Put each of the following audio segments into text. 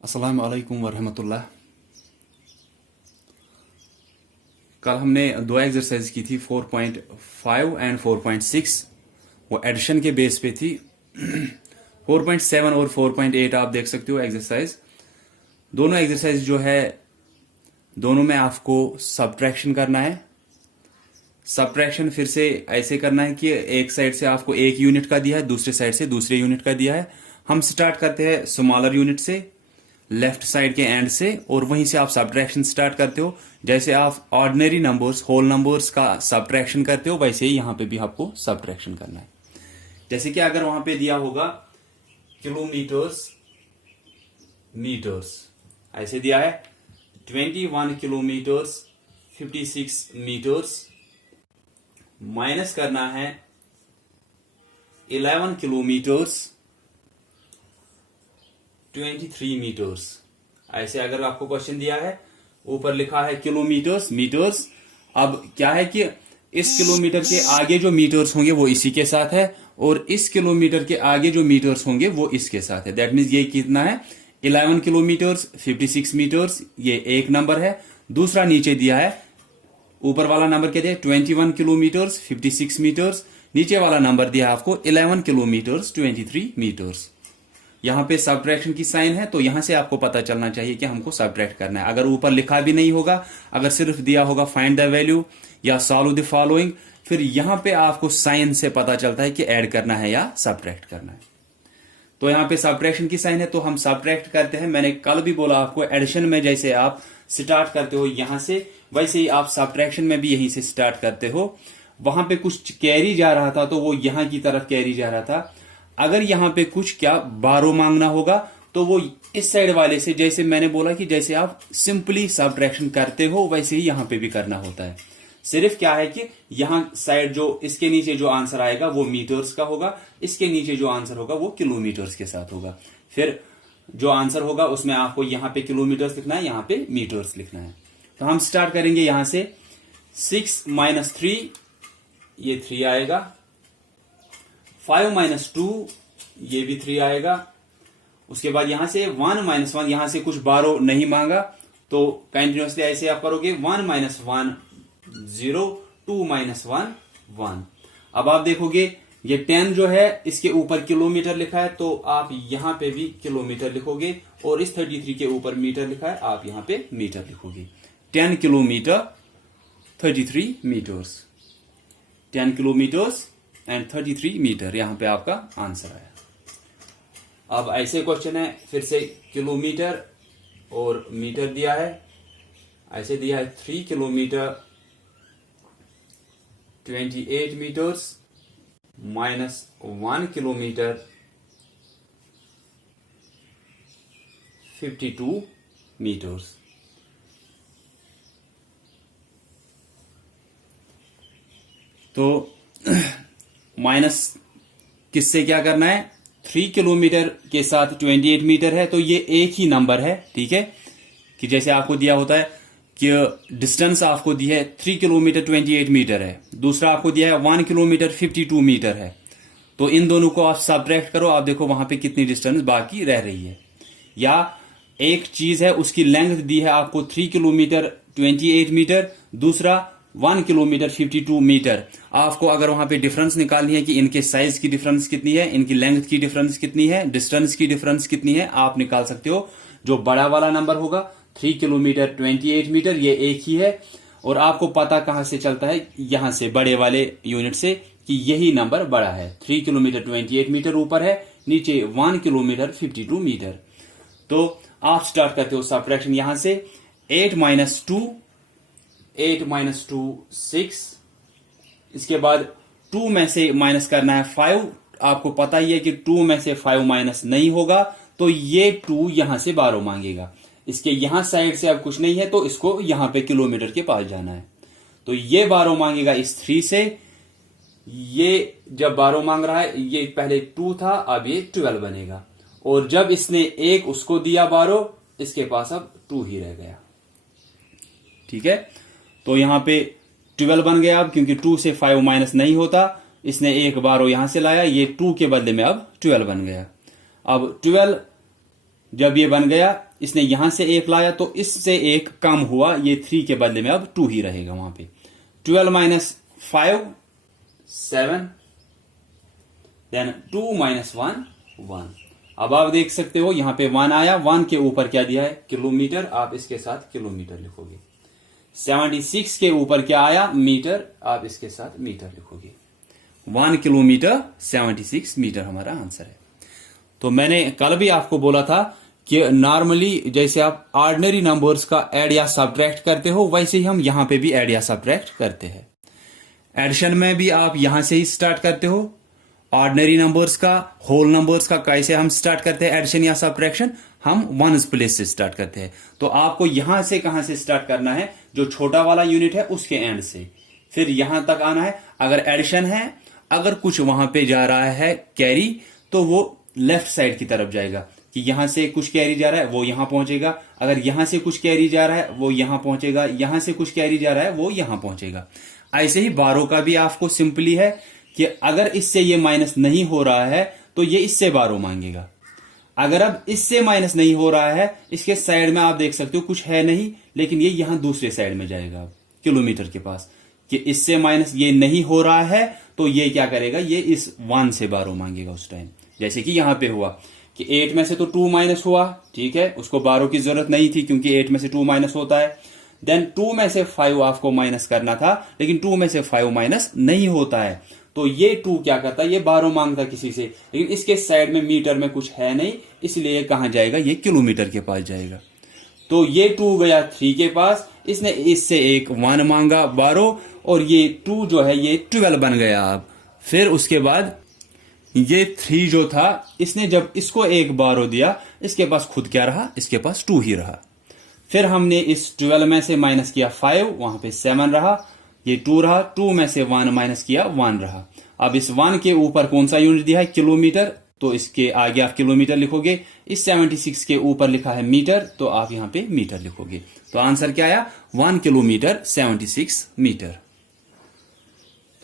अस्सलाम वालेकुम वरहमतुल्लाह। कल हमने दो एक्सरसाइज की थी 4.5 एंड 4.6। वो एडिशन के बेस पे थी। 4.7 और 4.8 आप देख सकते हो एक्सरसाइज। दोनों एक्सरसाइज जो है दोनों में आपको सब्ट्रैक्शन करना है। सब्ट्रैक्शन फिर से ऐसे करना है कि एक साइड से आपको एक यूनिट का दिया है, दूसरे साइड से दूसरे यूनिट का दिया है। हम स्टार्ट करते हैं स्मॉलर यूनिट से, लेफ्ट साइड के एंड से, और वहीं से आप सब्ट्रैक्शन स्टार्ट करते हो। जैसे आप ऑर्डिनरी नंबर्स, होल नंबर्स का सब्ट्रैक्शन करते हो, वैसे ही यहां पे भी आपको सब्ट्रैक्शन करना है। जैसे कि अगर वहां पे दिया होगा किलोमीटर्स, मीटर्स, ऐसे दिया है 21 किलोमीटर्स 56 मीटर्स, माइनस करना है 11 किलोमीटर्स 23 मीटर्स। ऐसे अगर आपको क्वेश्चन दिया है, ऊपर लिखा है किलोमीटर्स, मीटर्स। अब क्या है कि इस किलोमीटर के आगे जो मीटर्स होंगे वो इसी के साथ है, और इस किलोमीटर के आगे जो मीटर्स होंगे वो इसके साथ है। दैट मीन्स ये कितना है 11 किलोमीटर्स 56 मीटर्स, ये एक नंबर है। दूसरा नीचे दिया है, ऊपर वाला नंबर क्या दिया 21 किलोमीटर्स 56 मीटर्स, नीचे वाला नंबर दिया है आपको 11 किलोमीटर्स 23 मीटर्स। यहां पे सब्ट्रैक्शन की साइन है, तो यहां से आपको पता चलना चाहिए कि हमको सब्ट्रैक्ट करना है। अगर ऊपर लिखा भी नहीं होगा, अगर सिर्फ दिया होगा फाइंड द वैल्यू या सॉल्व द फॉलोइंग, फिर यहां पे आपको साइन से पता चलता है कि ऐड करना है या सब्ट्रैक्ट करना है। तो यहां पे सब्ट्रैक्शन की साइन है, तो हम सब्ट्रैक्ट करते हैं। मैंने कल भी बोला आपको, एडिशन में जैसे आप स्टार्ट करते हो यहां से, वैसे ही आप सब्ट्रैक्शन में भी यहीं से स्टार्ट करते हो। वहां पे कुछ कैरी जा रहा था, तो वो यहां की तरफ कैरी जा रहा था। अगर यहां पे कुछ क्या बारो मांगना होगा, तो वो इस साइड वाले से, जैसे मैंने बोला कि जैसे आप सिंपली सब्ट्रैक्शन करते हो, वैसे ही यहां पे भी करना होता है। सिर्फ क्या है कि यहां साइड जो इसके नीचे जो आंसर आएगा वो मीटर्स का होगा, इसके नीचे जो आंसर होगा वो किलोमीटर्स के साथ होगा। फिर जो आंसर होगा उसमें आपको यहां पे किलोमीटर्स लिखना है, यहां पे मीटर्स लिखना है। तो हम स्टार्ट करेंगे यहां से 6 माइनस 3, ये 3 आएगा। 5 माइनस 2, ये भी 3 आएगा। उसके बाद यहां से 1 माइनस 1, यहां से कुछ बारो नहीं मांगा, तो कंटिन्यूसली ऐसे आप करोगे 1 माइनस 1 0, 2 माइनस 1 1। अब आप देखोगे ये 10 जो है इसके ऊपर किलोमीटर लिखा है, तो आप यहां पे भी किलोमीटर लिखोगे, और इस 33 के ऊपर मीटर लिखा है, आप यहां पे मीटर लिखोगे। 10 kilometre 33 metres, 10 kilometres and 33 metre, यहां पे आपका आंसर आया। अब ऐसे क्वेश्चन है, फिर से किलोमीटर और मीटर दिया है, ऐसे दिया है 3 kilometre 28 metres minus 1 kilometre 52 metres. तो माइनस किससे क्या करना है, 3 किलोमीटर के साथ 28 मीटर है, तो ये एक ही नंबर है। ठीक है, कि जैसे आपको दिया होता है कि डिस्टेंस आपको दी है 3 किलोमीटर 28 मीटर है, दूसरा आपको दिया है 1 किलोमीटर 52 मीटर है, तो इन दोनों को आप सब्ट्रैक्ट करो, आप देखो वहां पे कितनी डिस्टेंस बाकी रह रही है। या एक चीज है उसकी लेंथ दी है आपको 3 किलोमीटर 28 मीटर, दूसरा 1 किलोमीटर 52 मीटर। आपको अगर वहां पे डिफरेंस निकालनी है कि इनके साइज की डिफरेंस कितनी है, इनकी लेंथ की डिफरेंस कितनी है, डिस्टेंस की डिफरेंस कितनी है, आप निकाल सकते हो। जो बड़ा वाला नंबर होगा 3 किलोमीटर 28 मीटर, ये एक ही है, और आपको पता कहां से चलता है, यहां से बड़े वाले यूनिट से, कि यही नंबर बड़ा है। 3 किलोमीटर 28 मीटर ऊपर है, नीचे 1 किलोमीटर 52 मीटर। तो आप स्टार्ट करते हो सब्ट्रैक्शन यहां से 8 माइनस 2, 8 माइनस 2 6, इसके बाद 2 में से माइनस करना है 5। आपको पता ही है कि 2 में से 5 माइनस नहीं होगा, तो ये 2 यहां से बारो मांगेगा। इसके यहां साइड से अब कुछ नहीं है, तो इसको यहां पे किलोमीटर के पास जाना है, तो ये बारो मांगेगा इस 3 से। ये जब बारो मांग रहा है, ये पहले 2 था, अब ये 12 बनेगा, और जब इसने एक उसको दिया बारो, इसके पास अब 2 ही रह गया। ठीक है, तो यहां पे 12 बन गया अब, क्योंकि 2 से 5 माइनस नहीं होता, इसने एक बारो यहां से लाया, ये 2 के बदले में अब 12 बन गया। अब 12 जब ये बन गया, इसने यहां से 1 लाया तो इससे 1 कम हुआ, ये 3 के बदले में अब 2 ही रहेगा वहां पे। 12 माइनस 5 7, देन 2 माइनस 1 1। अब आप देख सकते हो यहां पे 1 आया, 1 के ऊपर क्या दिया है किलोमीटर, आप इसके साथ किलोमीटर लिखोगे। 76 के ऊपर क्या आया मीटर, आप इसके साथ मीटर लिखोगे। 1 किलोमीटर 76 मीटर हमारा आंसर है। तो मैंने कल भी आपको बोला था कि नॉर्मली जैसे आप ऑर्डिनरी नंबर्स का ऐड या सब्ट्रैक्ट करते हो, वैसे ही हम यहां पे भी ऐड या सब्ट्रैक्ट करते हैं। एडिशन में भी आप यहां से ही स्टार्ट करते हो। ऑर्डिनरी नंबर्स का, होल नंबर्स का कैसे हम स्टार्ट करते हैं एडिशन या सब्ट्रैक्शन, हम वंस प्लेस से स्टार्ट करते हैं। तो आपको यहां से कहां से स्टार्ट करना है, जो छोटा वाला यूनिट है उसके एंड से, फिर यहां तक आना है। अगर एडिशन है, अगर कुछ वहां पे जा रहा है कैरी, तो वो लेफ्ट साइड की तरफ जाएगा कि यहां से कुछ कैरी जा रहा है वो यहां पहुंचेगा। अगर यहां से कुछ कैरी जा रहा है वो यहां पहुंचेगा, यहां से कुछ कैरी जा रहा है वो यहां पहुंचेगा। ऐसे ही बारो का भी आपको सिंपली है कि अगर इससे ये माइनस नहीं हो रहा है तो ये इससे बारो मांगेगा। अगर अब इससे माइनस नहीं हो रहा है, इसके साइड में आप देख सकते हो कुछ है नहीं, लेकिन ये यहां दूसरे साइड में जाएगा किलोमीटर के पास, कि इससे माइनस ये नहीं हो रहा है तो ये क्या करेगा, ये इस 1 से बारो मांगेगा उस टाइम। जैसे कि यहां पे हुआ कि 8 में से तो 2 माइनस हुआ, ठीक है, उसको बारो की जरूरत नहीं थी क्योंकि 8 में से 2 माइनस होता है। देन 2 में से 5 आपको माइनस करना था, लेकिन 2 में से 5 माइनस नहीं होता है, तो ये 2 क्या करता है, ये बारो मांगता किसी से, लेकिन इसके साइड में मीटर में कुछ है नहीं, इसलिए ये कहां जाएगा, ये किलोमीटर के पास जाएगा। तो ये 2 गया 3 के पास, इसने इससे एक 1 मांगा बारो, और ये 2 जो है ये 12 बन गया। अब फिर उसके बाद ये 3 जो था, इसने जब इसको एक बारो दिया, इसके पास खुद क्या रहा, इसके पास 2 ही रहा। फिर हमने इस 12 में से माइनस किया 5, वहां पे 7 रहा, ये 2 रहा, 2 में से 1 माइनस किया 1 रहा। अब इस 1 के ऊपर कौन सा यूनिट दिया है, किलोमीटर, तो इसके आगे आप किलोमीटर लिखोगे। इस 76 के ऊपर लिखा है मीटर, तो आप यहां पे मीटर लिखोगे। तो आंसर क्या आया, 1 किलोमीटर 76 मीटर।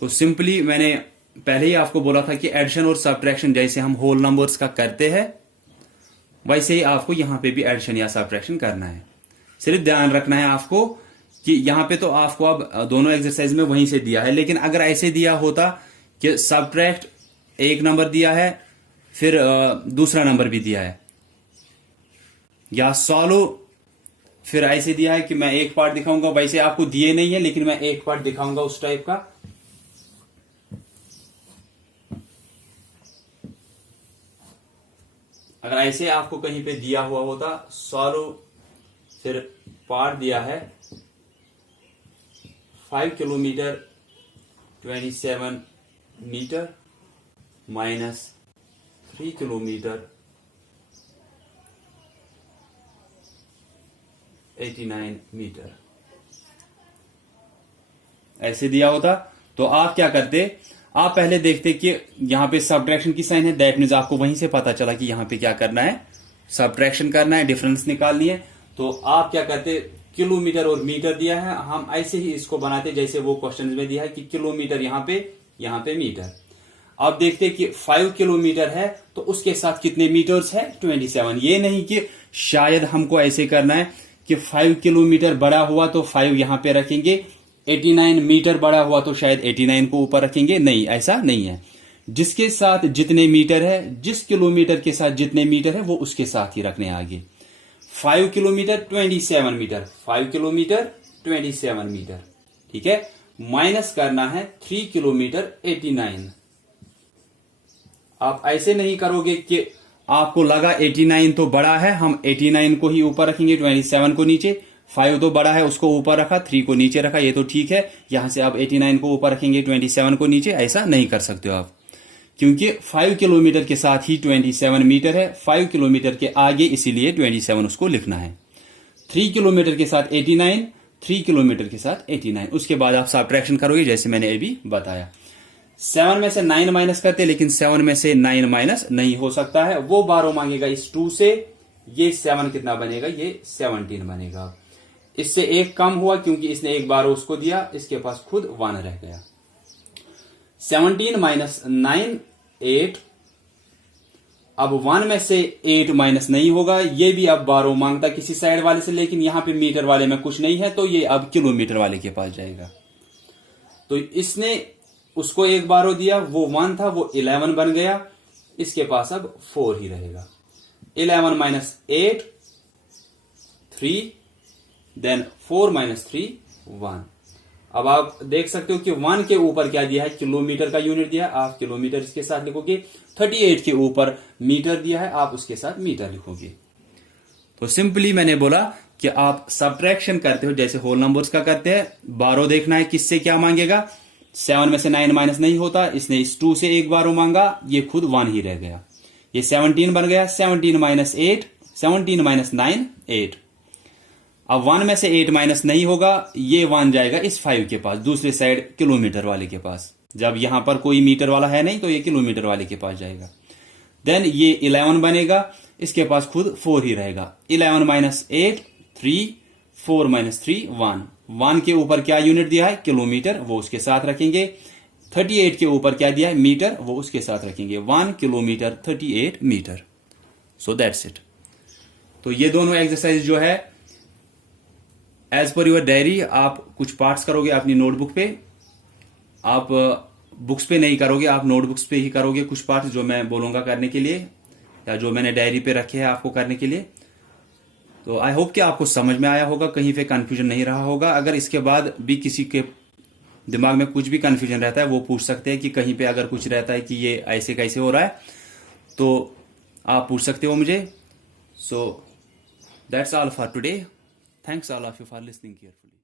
तो सिंपली मैंने पहले ही आपको बोला था कि एडिशन और सब्ट्रैक्शन जैसे हम होल नंबर्स का करते हैं, वैसे ही आपको यहां पे भी एडिशन या सब्ट्रैक्शन करना है। सिर्फ ध्यान रखना है आपको कि यहां पे तो आपको अब दोनों एक्सरसाइज में वहीं से दिया है, लेकिन अगर ऐसे दिया होता कि सब्ट्रैक्ट एक नंबर दिया है, फिर दूसरा नंबर भी दिया है, या सॉल्व फिर ऐसे दिया है कि मैं एक पार्ट दिखाऊंगा, वैसे आपको दिए नहीं है लेकिन मैं एक पार्ट दिखाऊंगा उस टाइप का। अगर ऐसे आपको कहीं पे दिया हुआ होता सॉल्व, फिर पार्ट दिया है 5 kilometre 27 metre minus 3 kilometre 89 metre, ऐसे दिया होता तो आप क्या करते, आप पहले देखते कि यहां पे सब्ट्रैक्शन की साइन है, दैट मीन्स आपको वहीं से पता चला कि यहां पे क्या करना है, सब्ट्रैक्शन करना है, डिफरेंस निकालनी है। तो आप क्या करते, किलोमीटर और मीटर दिया है, हम ऐसे ही इसको बनाते जैसे वो क्वेश्चन में दिया है कि किलोमीटर यहां पे मीटर। अब देखते कि 5 किलोमीटर है तो उसके साथ कितने मीटर्स है, 27। ये नहीं कि शायद हमको ऐसे करना है कि 5 किलोमीटर बड़ा हुआ तो 5 यहां पे रखेंगे, 89 मीटर बड़ा हुआ तो शायद 89 को ऊपर रखेंगे, नहीं, ऐसा नहीं है। जिसके साथ जितने मीटर है, जिस किलोमीटर के साथ जितने मीटर है वो उसके साथ ही रखने आगे। 5 किलोमीटर 27 मीटर, 5 किलोमीटर 27 मीटर, ठीक है। माइनस करना है 3 किलोमीटर 89। आप ऐसे नहीं करोगे कि आपको लगा 89 तो बड़ा है, हम 89 को ही ऊपर रखेंगे, 27 को नीचे, 5 तो बड़ा है उसको ऊपर रखा, 3 को नीचे रखा, ये तो ठीक है, यहां से आप 89 को ऊपर रखेंगे, 27 को नीचे, ऐसा नहीं कर सकते हो आप, क्योंकि 5 किलोमीटर के साथ ही 27 मीटर है, 5 किलोमीटर के आगे इसीलिए 27 उसको लिखना है। 3 किलोमीटर के साथ 89, 3 किलोमीटर के साथ 89, उसके बाद आप सब्ट्रैक्शन करोगे जैसे मैंने अभी बताया। 7 में से 9 माइनस करते, लेकिन 7 में से 9 माइनस नहीं हो सकता है, वो बारो मांगेगा इस 2 से, ये 7 कितना बनेगा, ये 17 बनेगा। इससे एक कम हुआ क्योंकि इसने एक बारो उसको दिया, इसके पास खुद 1 रह गया। 17 माइनस 9 8, अब 1 में से 8 माइनस नहीं होगा, ये भी अब बारो मांगता किसी साइड वाले से, लेकिन यहां पे मीटर वाले में कुछ नहीं है, तो ये अब किलोमीटर वाले के पास जाएगा। तो इसने उसको एक बारो दिया, वो 1 था, वो 11 बन गया, इसके पास अब 4 ही रहेगा। 11 माइनस 8 3, देन 4 माइनस 3 1। अब आप देख सकते हो कि 1 के ऊपर क्या दिया है, किलोमीटर का यूनिट दिया है, आप किलोमीटर इसके साथ लिखोगे। 38 के ऊपर मीटर दिया है, आप उसके साथ मीटर लिखोगे। तो सिंपली मैंने बोला कि आप सब्ट्रैक्शन करते हो जैसे होल नंबर्स का करते हैं। बारो देखना है किससे क्या मांगेगा। 7 में से 9 माइनस नहीं होता, इसने इस 2 से एक बारो मांगा, ये खुद 1 ही रह गया। ये 17 बन गया, 17 माइनस 8, 17 माइनस 9 8। अब 1 में से 8 माइनस नहीं होगा, ये 1 जाएगा इस 5 के पास, दूसरे साइड किलोमीटर वाले के पास। जब यहां पर कोई मीटर वाला है नहीं, तो ये किलोमीटर वाले के पास जाएगा। देन ये 11 बनेगा, इसके पास खुद 4 ही रहेगा। 11 माइनस 8 3, 4 माइनस 3 1। 1 के ऊपर क्या यूनिट दिया है, किलोमीटर, वो उसके साथ रखेंगे। 38 के ऊपर क्या दिया है, मीटर, वो उसके साथ रखेंगे। 1 kilometre 38 metre. So that's it. तो ये दोनों एक्सरसाइज जो है एज पर यूर डायरी, आप कुछ पार्ट्स करोगे अपनी नोटबुक पे। आप बुक्स पे नहीं करोगे, आप नोटबुक्स पे ही करोगे कुछ पार्ट्स जो मैं बोलूंगा करने के लिए, या जो मैंने डायरी पे रखे हैं आपको करने के लिए। तो आई होप कि आपको समझ में आया होगा, कहीं पे कंफ्यूजन नहीं रहा होगा। अगर इसके बाद भी किसी के दिमाग में कुछ भी कंफ्यूजन रहता है, वो पूछ सकते हैं कि कहीं पे अगर कुछ रहता है कि ये ऐसे कैसे हो रहा है, तो आप पूछ सकते हो मुझे। So that's all for today. Thanks all of you for listening carefully.